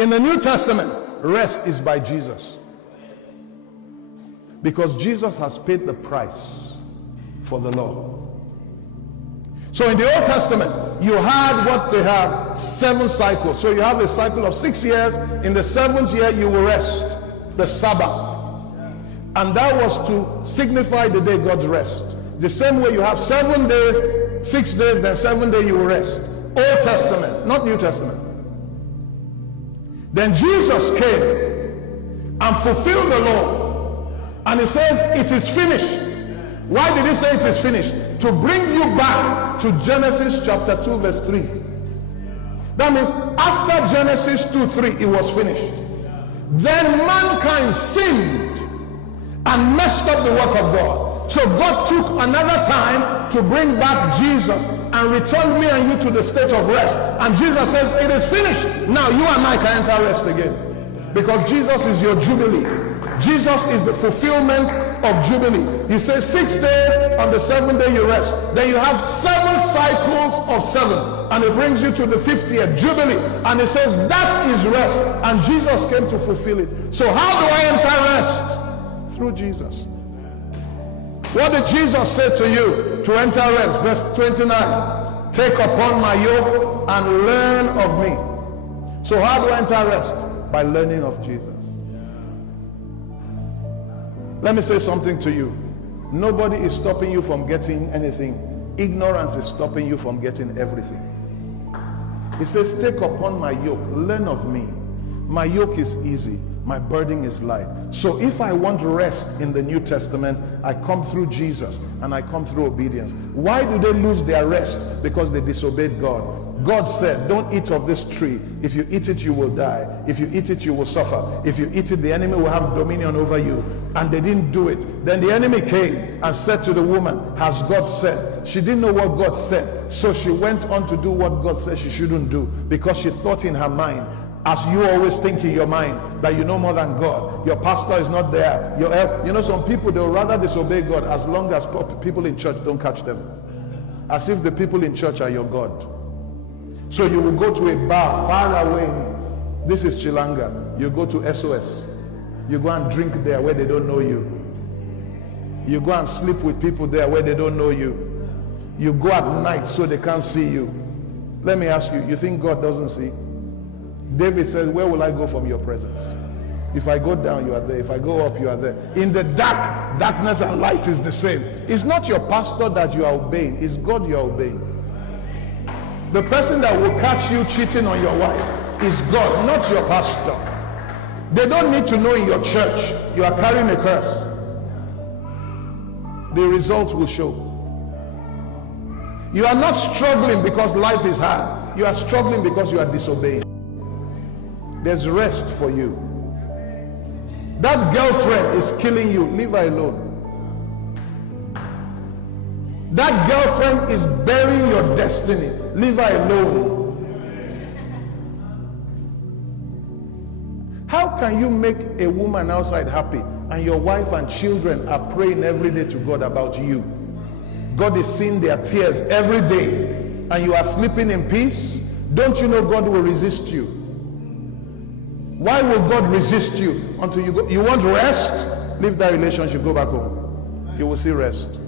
In the New Testament, rest is by Jesus. Because Jesus has paid the price for the law. So in the Old Testament, you had what they have, 7 cycles. So you have a cycle of 6 years. In the 7th year, you will rest, the Sabbath. And that was to signify the day God's rest. The same way you have 7 days, 6 days, then 7 days you will rest. Old Testament, not New Testament. Then Jesus came and fulfilled the law. And he says, it is finished. Why did he say it is finished? To bring you back to Genesis chapter 2 verse 3. That means after Genesis 2:3, it was finished. Then mankind sinned and messed up the work of God. So God took another time to bring back Jesus and return me and you to the state of rest. And Jesus says, it is finished. Now you and I can enter rest again. Because Jesus is your Jubilee. Jesus is the fulfillment of Jubilee. He says 6 days, on the 7th day you rest. Then you have 7 cycles of 7. And it brings you to the 50th Jubilee. And it says that is rest. And Jesus came to fulfill it. So how do I enter rest? Through Jesus. What did Jesus say to you to enter rest? Verse 29. Take upon my yoke and learn of me. So how do I enter rest? By learning of Jesus. Let me say something to you. Nobody is stopping you from getting anything. Ignorance is stopping you from getting everything. He says, take upon my yoke, learn of me. My yoke is easy, my burden is light. So if I want rest in the New Testament, I come through Jesus and I come through obedience. Why do they lose their rest? Because they disobeyed God. God said, don't eat of this tree. If you eat it, you will die. If you eat it, you will suffer. If you eat it, the enemy will have dominion over you. And they didn't do it. Then the enemy came and said to the woman, has God said? She didn't know what God said. So she went on to do what God said she shouldn't do, because she thought in her mind, as you always think in your mind, that you know more than God. Your pastor is not there. You know, some people, they'll rather disobey God as long as people in church don't catch them. As if the people in church are your God. So you will go to a bar far away. This is Chilanga. You go to SOS. You go and drink there where they don't know you. You go and sleep with people there where they don't know you. You go at night so they can't see you. Let me ask you, you think God doesn't see? David says, where will I go from your presence? If I go down, you are there. If I go up, you are there. In the dark, darkness and light is the same. It's not your pastor that you are obeying. It's God you are obeying. The person that will catch you cheating on your wife is God, not your pastor. They don't need to know in your church you are carrying a curse. The results will show. You are not struggling because life is hard. You are struggling because you are disobeying. There's rest for you. That girlfriend is killing you. Leave her alone. That girlfriend is burying your destiny. Leave her alone. How can you make a woman outside happy and your wife and children are praying every day to God about you? God is seeing their tears every day and you are sleeping in peace? Don't you know God will resist you? Why will God resist you until you go? You want rest? Leave that relationship, go back home. You will see rest.